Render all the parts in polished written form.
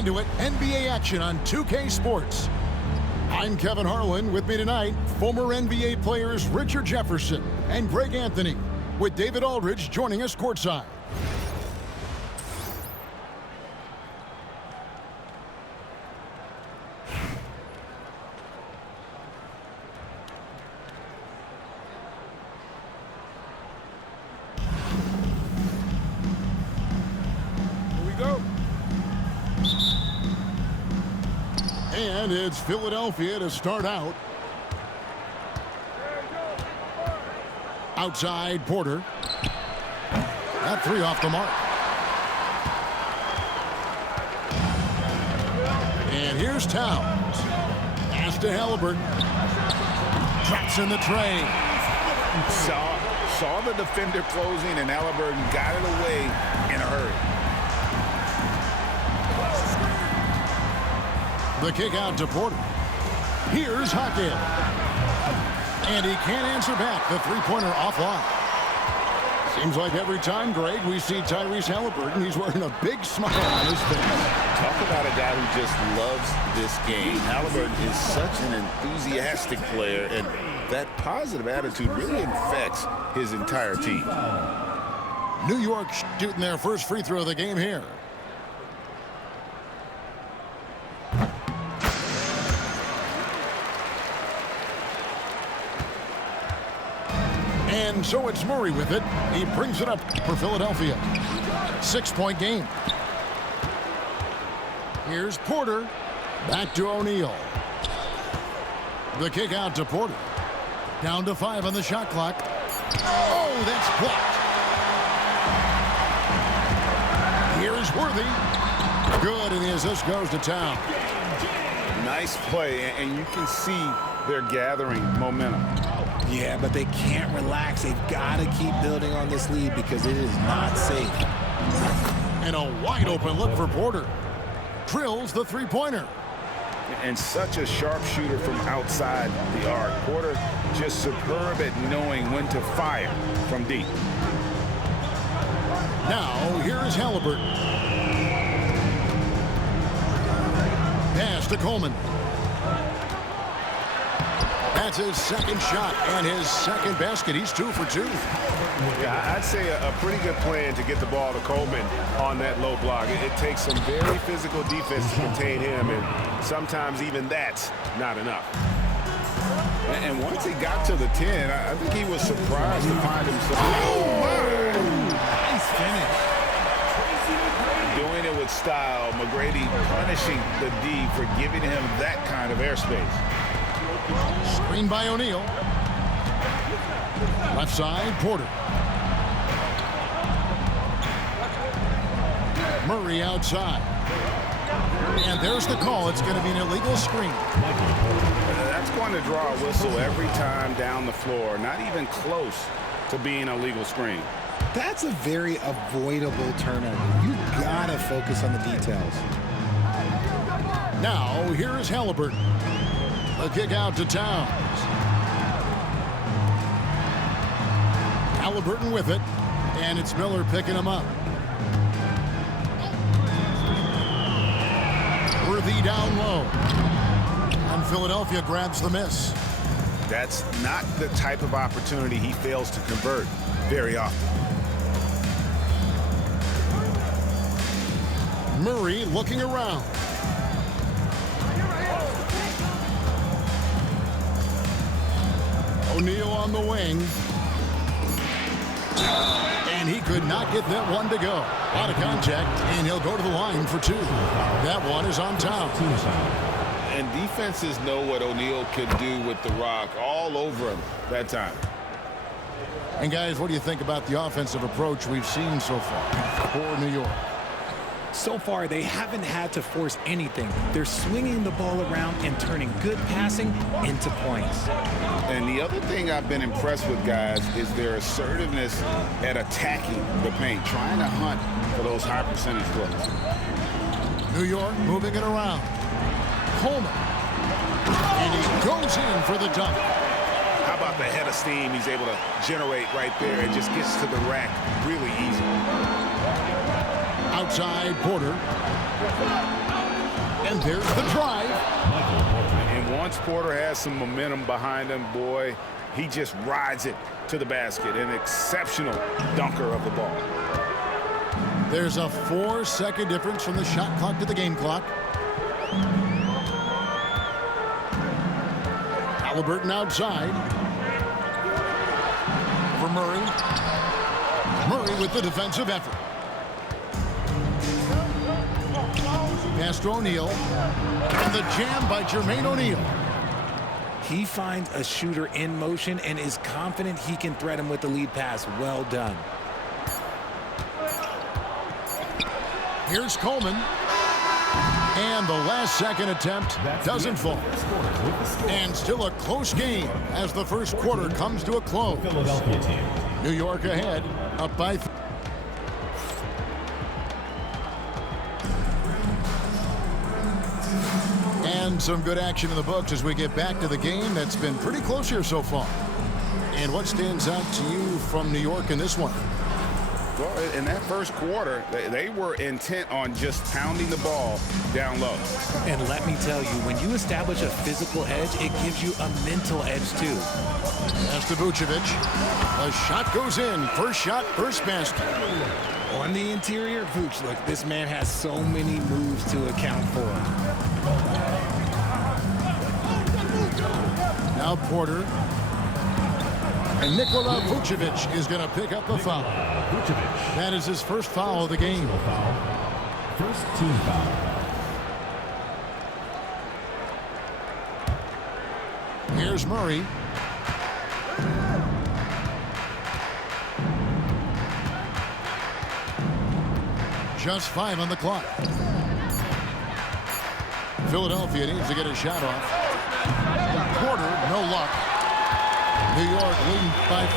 into it. NBA action on 2K Sports. I'm Kevin Harlan. With me tonight, former NBA players Richard Jefferson and Greg Anthony, with David Aldridge joining us courtside. And it's Philadelphia to start out. Outside, Porter. That three off the mark. And here's Towns. Pass to Halliburton. Traps in the tray. Saw the defender closing, and Halliburton got it away in a hurry. The kick out to Porter. Here's Hackett. And he can't answer back. The three-pointer offline. Seems like every time, Greg, we see Tyrese Halliburton, he's wearing a big smile on his face. Talk about a guy who just loves this game. Halliburton is such an enthusiastic player, and that positive attitude really infects his entire team. New York shooting their first free throw of the game here. And so it's Murray with it. He brings it up for Philadelphia. 6-point game. Here's Porter. Back to O'Neal. The kick out to Porter. Down to 5 on the shot clock. Oh, that's blocked. Here's Worthy. Good, and the assist goes to Town. Nice play, and you can see they're gathering momentum. Yeah, but they can't relax. They've got to keep building on this lead because it is not safe. And a wide open look for Porter. Drills the three-pointer. And such a sharp shooter from outside the arc. Porter just superb at knowing when to fire from deep. Now, here's Halliburton. Pass to Coleman. That's his second shot and his second basket. He's 2 for 2. Yeah, I'd say a pretty good plan to get the ball to Coleman on that low block. It takes some very physical defense to contain him, and sometimes even that's not enough. And once he got to the 10, I think he was surprised to find himself. Oh, my! Nice finish. Doing it with style. McGrady punishing the D for giving him that kind of airspace. Screen by O'Neal. Left side, Porter. Murray outside. And there's the call. It's going to be an illegal screen. That's going to draw a whistle every time down the floor. Not even close to being a legal screen. That's a very avoidable turnover. You got to focus on the details. Now, here is Halliburton. The kick out to Towns. Halliburton with it, and it's Miller picking him up. Worthy down low. And Philadelphia grabs the miss. That's not the type of opportunity he fails to convert very often. Murray looking around. O'Neal on the wing. And he could not get that one to go. Out of contact, and he'll go to the line for 2. That one is on Town. And defenses know what O'Neal can do with the rock all over him that time. And guys, what do you think about the offensive approach we've seen so far for New York? So far, they haven't had to force anything. They're swinging the ball around and turning good passing into points. And the other thing I've been impressed with, guys, is their assertiveness at attacking the paint, trying to hunt for those high percentage looks. New York moving it around. Coleman. And he goes in for the dunk. How about the head of steam he's able to generate right there? It just gets to the rack really easy. Outside, Porter. And there's the drive. And once Porter has some momentum behind him, boy, he just rides it to the basket. An exceptional dunker of the ball. There's a 4-second difference from the shot clock to the game clock. Halliburton outside. For Murray. Murray with the defensive effort. Pass to O'Neal. And the jam by Jermaine O'Neal. He finds a shooter in motion and is confident he can thread him with the lead pass. Well done. Here's Coleman. And the last second attempt doesn't fall. And still a close game as the first quarter comes to a close. Philadelphia team. New York ahead, up by 3. And some good action in the books as we get back to the game that's been pretty close here so far. And what stands out to you from New York in this one? Well, in that first quarter, they were intent on just pounding the ball down low. And let me tell you, when you establish a physical edge, it gives you a mental edge too. Pass to Vucevic. A shot goes in. First shot, first basket. On the interior, Vooch, look, this man has so many moves to account for. Now Porter. And Nikola Vucevic is going to pick up the foul. Vucevic. That is his first foul of the game. Foul. First team foul. Here's Murray. Just 5 on the clock. Philadelphia needs to get a shot off. Porter, no luck. New York leading by 5.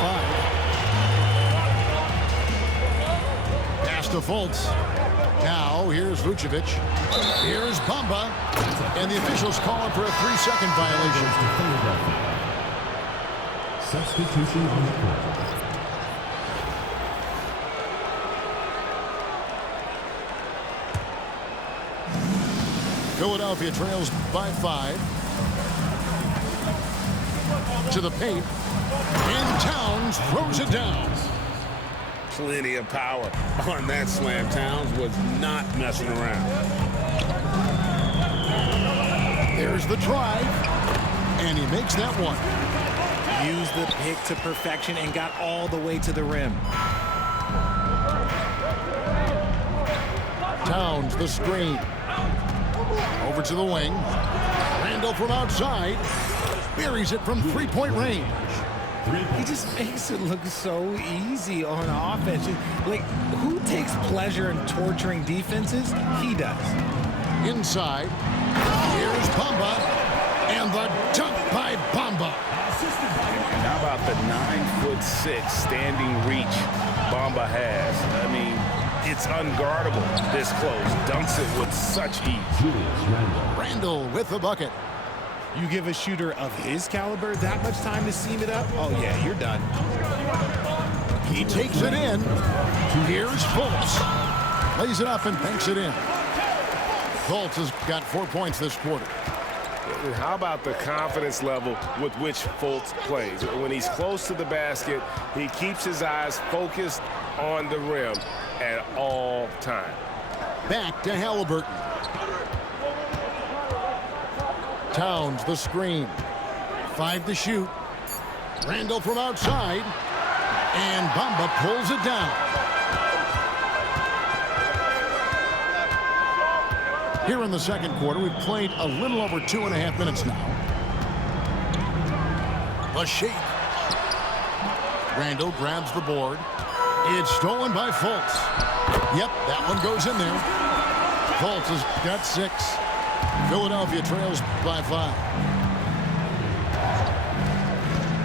Pass to Fultz. Now, here's Vucevic. Here's Bamba. And the officials calling for a 3-second violation. Substitution on the court. Philadelphia trails by 5. To the paint. And Towns throws it down. Plenty of power on that slam. Towns was not messing around. There's the drive. And he makes that one. Used the pick to perfection and got all the way to the rim. Towns, the screen. Over to the wing. Randall from outside. Buries it from 3-point range. He just makes it look so easy on offense. Like, who takes pleasure in torturing defenses? He does. Inside. Here's Bamba. And the dunk by Bamba. And how about the 9'6" standing reach Bamba has? I mean, it's unguardable this close. Dunks it with such ease. Randall with the bucket. You give a shooter of his caliber that much time to seam it up? Oh, yeah, you're done. He takes it in. Here's Fultz. Lays it up and banks it in. Fultz has got 4 points this quarter. And how about the confidence level with which Fultz plays? When he's close to the basket, he keeps his eyes focused on the rim at all times. Back to Halliburton. Towns, the screen. 5 to shoot. Randall from outside. And Bamba pulls it down. Here in the second quarter, we've played a little over 2.5 minutes now. The shake. Randall grabs the board. It's stolen by Fultz. Yep, that one goes in there. Fultz has got 6. Philadelphia trails by 5.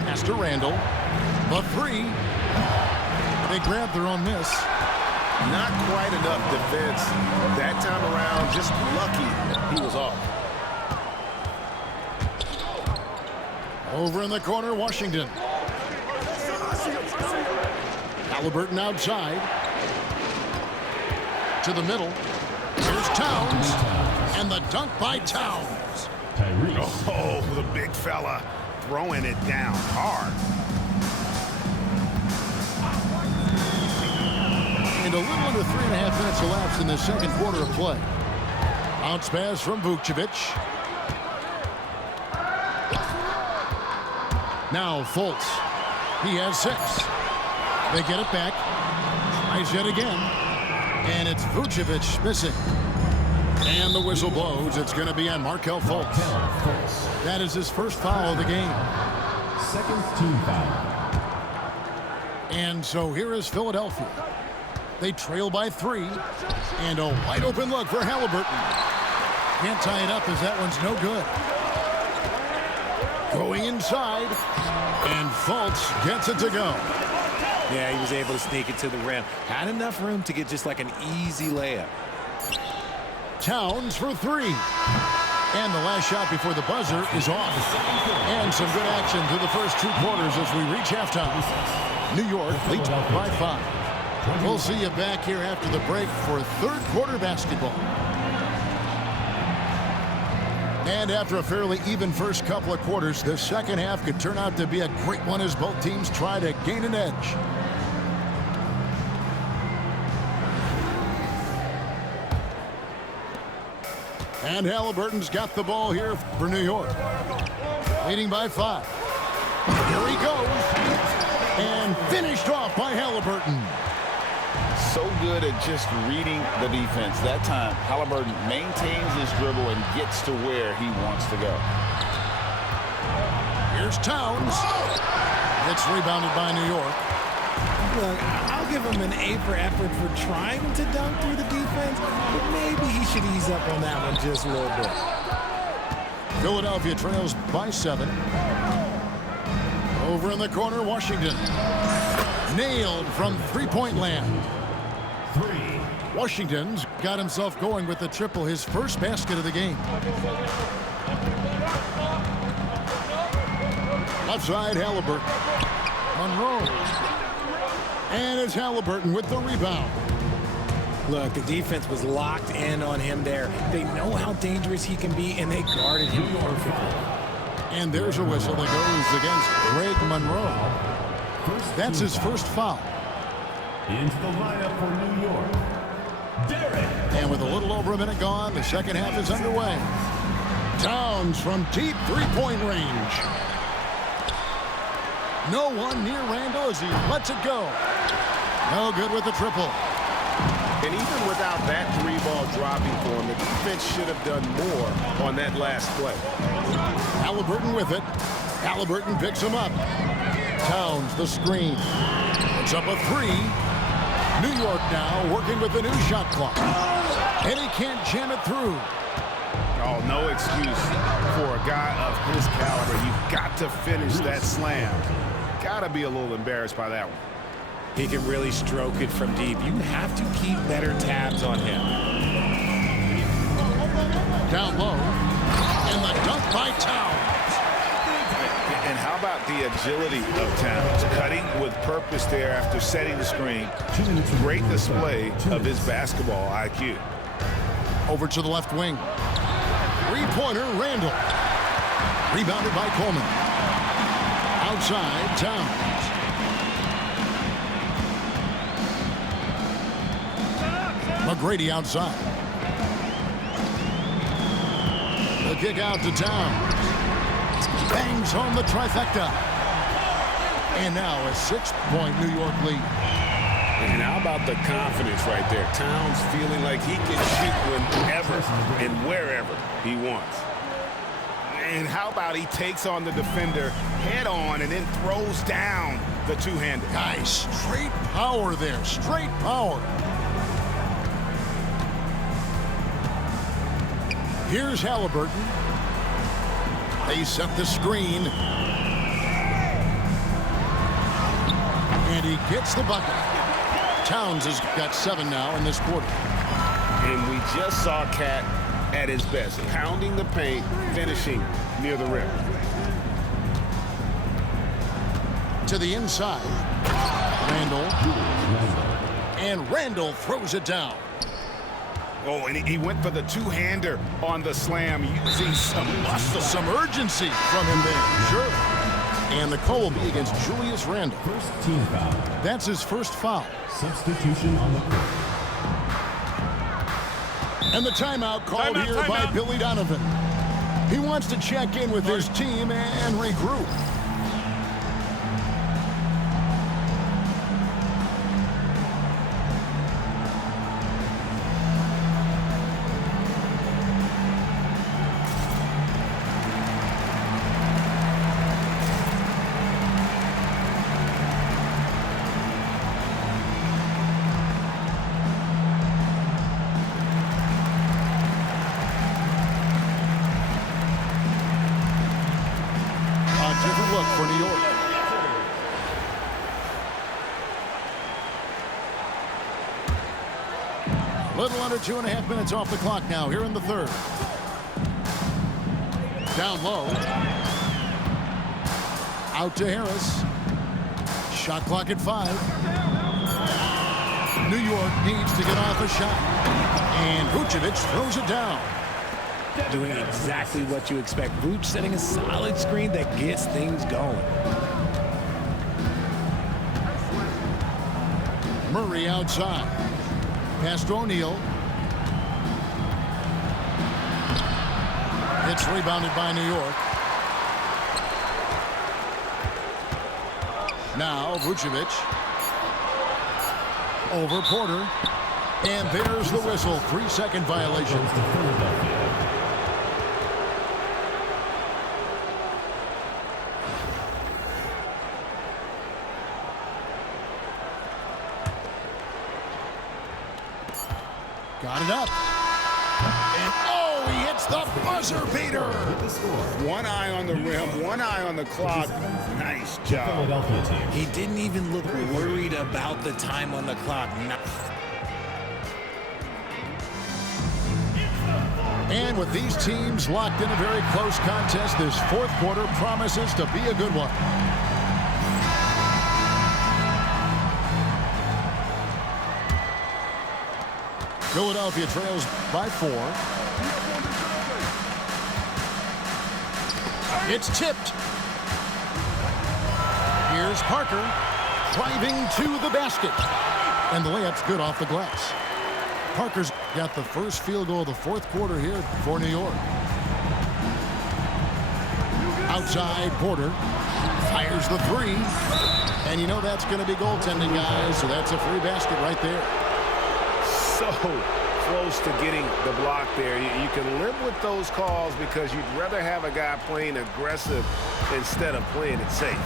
Pass to Randall. The 3. They grab their own miss. Not quite enough defense that time around. Just lucky he was off. Over in the corner, Washington. Halliburton outside. To the middle. Here's Towns. And the dunk by Towns. Tyrese. Oh, the big fella throwing it down hard. And a little under 3.5 minutes elapsed in the second quarter of play. Bounce pass from Vucevic. Now Fultz. He has 6. They get it back. Tries yet again. And it's Vucevic missing. And the whistle blows. It's going to be on Markelle Fultz. That is his first foul of the game. Second team foul. And so here is Philadelphia. They trail by 3. And a wide open look for Halliburton. Can't tie it up as that one's no good. Going inside. And Fultz gets it to go. Yeah, he was able to sneak it to the rim. Had enough room to get just like an easy layup. Towns for 3. And the last shot before the buzzer is off. And some good action through the first 2 quarters as we reach halftime. New York leads by 5. We'll see you back here after the break for third quarter basketball. And after a fairly even first couple of quarters, the second half could turn out to be a great one as both teams try to gain an edge. And Halliburton's got the ball here for New York. Leading by 5. Here he goes. And finished off by Halliburton. So good at just reading the defense. That time, Halliburton maintains his dribble and gets to where he wants to go. Here's Towns. It's rebounded by New York. Look, I'll give him an A for effort for trying to dunk through the defense, but maybe he should ease up on that one just a little bit. Philadelphia trails by 7. Over in the corner, Washington. Nailed from three-point land. 3. Washington's got himself going with the triple, his first basket of the game. Left side, Halliburton. Monroe. And it's Halliburton with the rebound. Look, the defense was locked in on him there. They know how dangerous he can be, and they guarded him perfectly. And there's a whistle that goes against Greg Monroe. That's his first foul. Into the lineup for New York, Derek. And with a little over a minute gone, the second half is underway. Towns from deep three-point range. No one near Randall as he lets it go. No good with the triple. And even without that 3-ball dropping for him, the defense should have done more on that last play. Halliburton with it. Halliburton picks him up. Towns the screen. It's up a 3. New York now working with the new shot clock. And he can't jam it through. Oh, no excuse for a guy of his caliber. You've got to finish that slam. Got to be a little embarrassed by that one. He can really stroke it from deep. You have to keep better tabs on him. Down low. And the dunk by Towns. And how about the agility of Towns? Cutting with purpose there after setting the screen. Great display of his basketball IQ. Over to the left wing. Three-pointer, Randall. Rebounded by Coleman. Outside, Towns. McGrady outside. The kick out to Towns. Bangs home the trifecta. And now a 6-point New York lead. And how about the confidence right there? Towns feeling like he can shoot whenever and wherever he wants. And how about he takes on the defender head on and then throws down the two-hander. Guys, straight power there. Straight power. Here's Halliburton. They set the screen. And he gets the bucket. Towns has got 7 now in this quarter. And we just saw Cat at his best, pounding the paint, finishing near the rim. To the inside. Randall. And Randall throws it down. Oh, and he went for the two-hander on the slam using some muscle. Some urgency from him there, sure. And the call will be against Julius Randle. First team foul. That's his first foul. Substitution on the court. And the timeout called here by Billy Donovan. He wants to check in with his team and regroup. Different look for New York. A little under 2.5 minutes off the clock now here in the third. Down low. Out to Harris. Shot clock at 5. New York needs to get off a shot. And Vucevic throws it down. Doing exactly what you expect. Vooch setting a solid screen that gets things going. Murray outside. Pass to O'Neal. It's rebounded by New York. Now Vucevic. Over Porter. And there's the whistle. 3-second violation. Got it up. And oh, he hits the buzzer beater. One eye on the rim, one eye on the clock. Nice job. Philadelphia team. He didn't even look worried about the time on the clock. And with these teams locked in a very close contest, this fourth quarter promises to be a good one. Philadelphia trails by 4. It's tipped. Here's Parker driving to the basket. And the layup's good off the glass. Parker's got the first field goal of the fourth quarter here for New York. Outside, Porter fires the 3. And you know that's going to be goaltending, guys, so that's a free basket right there. So close to getting the block there. You can live with those calls because you'd rather have a guy playing aggressive instead of playing it safe.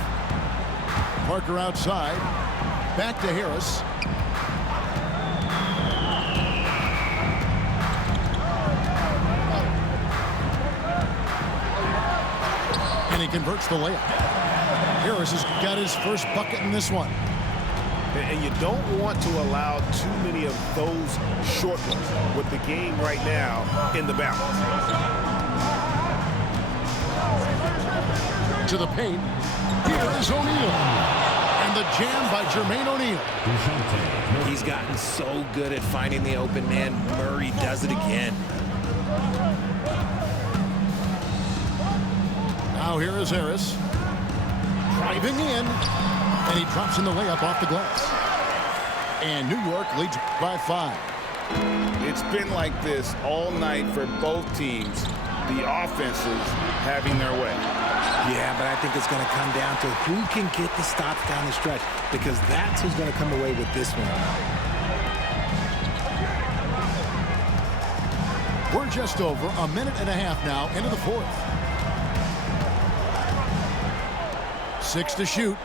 Parker outside. Back to Harris. And he converts the layup. Harris has got his first bucket in this one. And you don't want to allow too many of those short ones with the game right now in the balance. To the paint. Here is O'Neal. And the jam by Jermaine O'Neal. He's gotten so good at finding the open man. Murray does it again. Now here is Harris. Driving in. And he drops in the layup off the glass. And New York leads by 5. It's been like this all night for both teams. The offenses having their way. Yeah, but I think it's going to come down to who can get the stops down the stretch, because that's who's going to come away with this one. We're just over a minute and a half now into the fourth. 6 to shoot.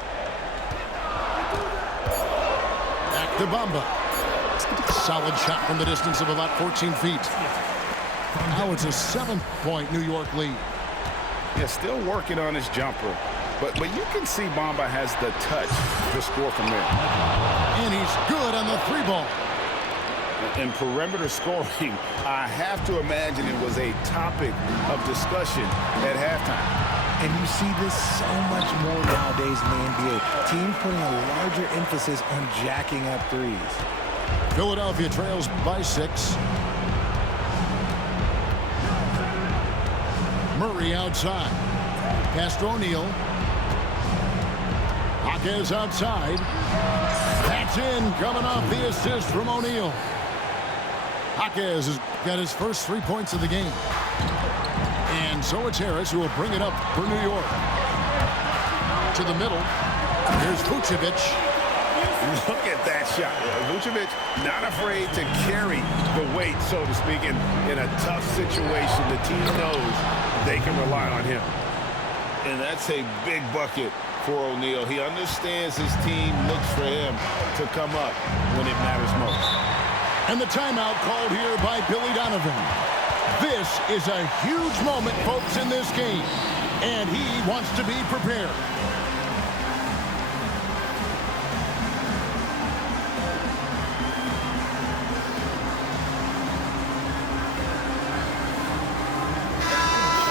To Bamba. Solid shot from the distance of about 14 feet. Now it's a 7-point New York lead. Yeah, still working on his jumper. But you can see Bamba has the touch to score from there. And he's good on the 3-ball. In perimeter scoring, I have to imagine it was a topic of discussion at halftime. And you see this so much more nowadays in the NBA. Teams putting a larger emphasis on jacking up threes. Philadelphia trails by 6. Murray outside. Pass to O'Neal. Jaquez outside. That's in, coming off the assist from O'Neal. Jaquez has got his first 3 points of the game. And so it's Harris who will bring it up for New York. To the middle. Here's Vucevic. Look at that shot. Vucevic not afraid to carry the weight, so to speak, in a tough situation. The team knows they can rely on him. And that's a big bucket for O'Neal. He understands his team looks for him to come up when it matters most. And the timeout called here by Billy Donovan. This is a huge moment, folks, in this game. And he wants to be prepared.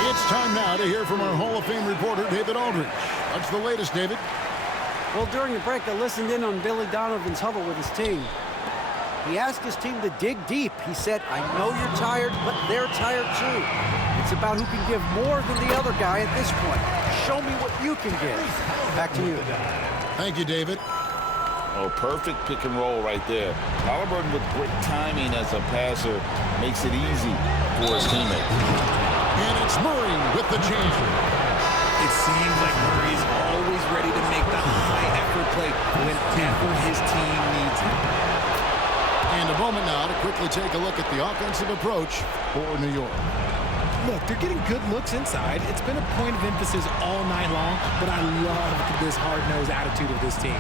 It's time now to hear from our Hall of Fame reporter, David Aldridge. What's the latest, David? Well, during the break, I listened in on Billy Donovan's huddle with his team. He asked his team to dig deep. He said, I know you're tired, but they're tired too. It's about who can give more than the other guy at this point. Show me what you can give. Back to you. Thank you, David. Oh, perfect pick and roll right there. Halliburton with great timing as a passer makes it easy for his teammates. And it's Murray with the change. It seems like Murray's always ready to make the high-effort play whenever his team needs him. And a moment now to quickly take a look at the offensive approach for New York. Look, they're getting good looks inside. It's been a point of emphasis all night long, but I love this hard-nosed attitude of this team.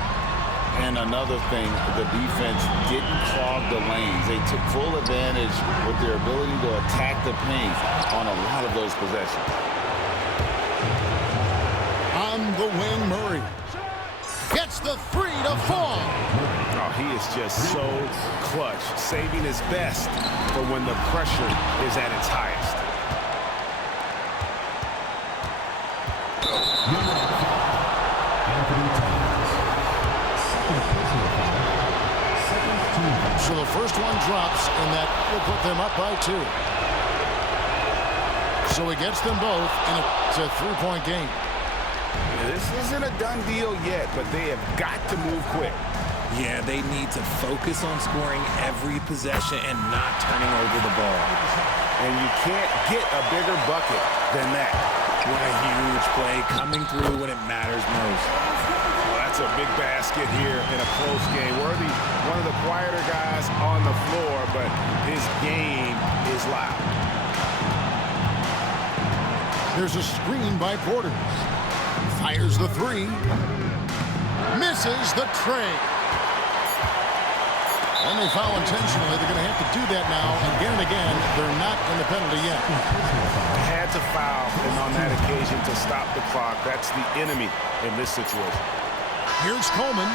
And another thing, the defense didn't clog the lanes. They took full advantage with their ability to attack the paint on a lot of those possessions. On the wing, Murray gets the three to fall. Oh, he is just so clutch, saving his best for when the pressure is at its highest. So the first one drops, and that will put them up by 2. So he gets them both, and it's a 3-point game. This isn't a done deal yet, but they have got to move quick. Yeah, they need to focus on scoring every possession and not turning over the ball. And you can't get a bigger bucket than that. What a huge play coming through when it matters most. Well, that's a big basket here in a close game. Worthy, one of the quieter guys on the floor, but his game is loud. There's a screen by Porter. Fires the 3. Misses the tray. When they foul intentionally, they're going to have to do that now. Again and again, they're not in the penalty yet. Had to foul, and on that occasion to stop the clock. That's the enemy in this situation. Here's Coleman.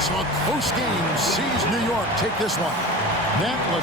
So a close game sees New York take this one. That was